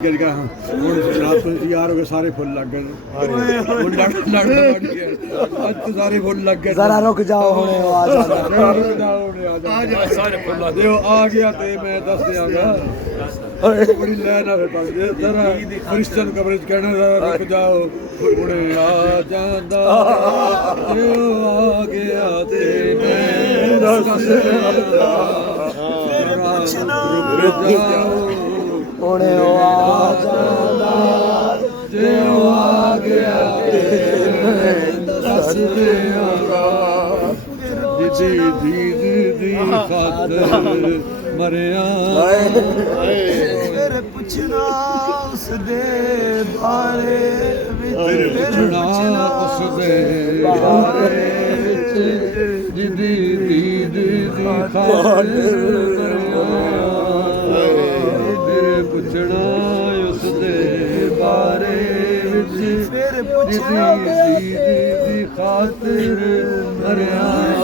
यार हो सारे फुल लग गए सारे फुल लग गए जरा रुक जाओ हुणे आ गया ते मैं दस दियागा बड़ी लैन जरा क्रिश्चियन कवरेज कहना जरा रुक जाओ हुणे आ जांदा आ गया ते मैं दस रुक जाओ हुणे आ जांदा जे आ गया ते मैं दस दियागा दी खातर मरिया फिर पुछना उस दे बारे विच पुछना उस दे बारे विच दी खातर मरिया पुछना उस दे बारे विच फिर पुछना दी खातर मरिया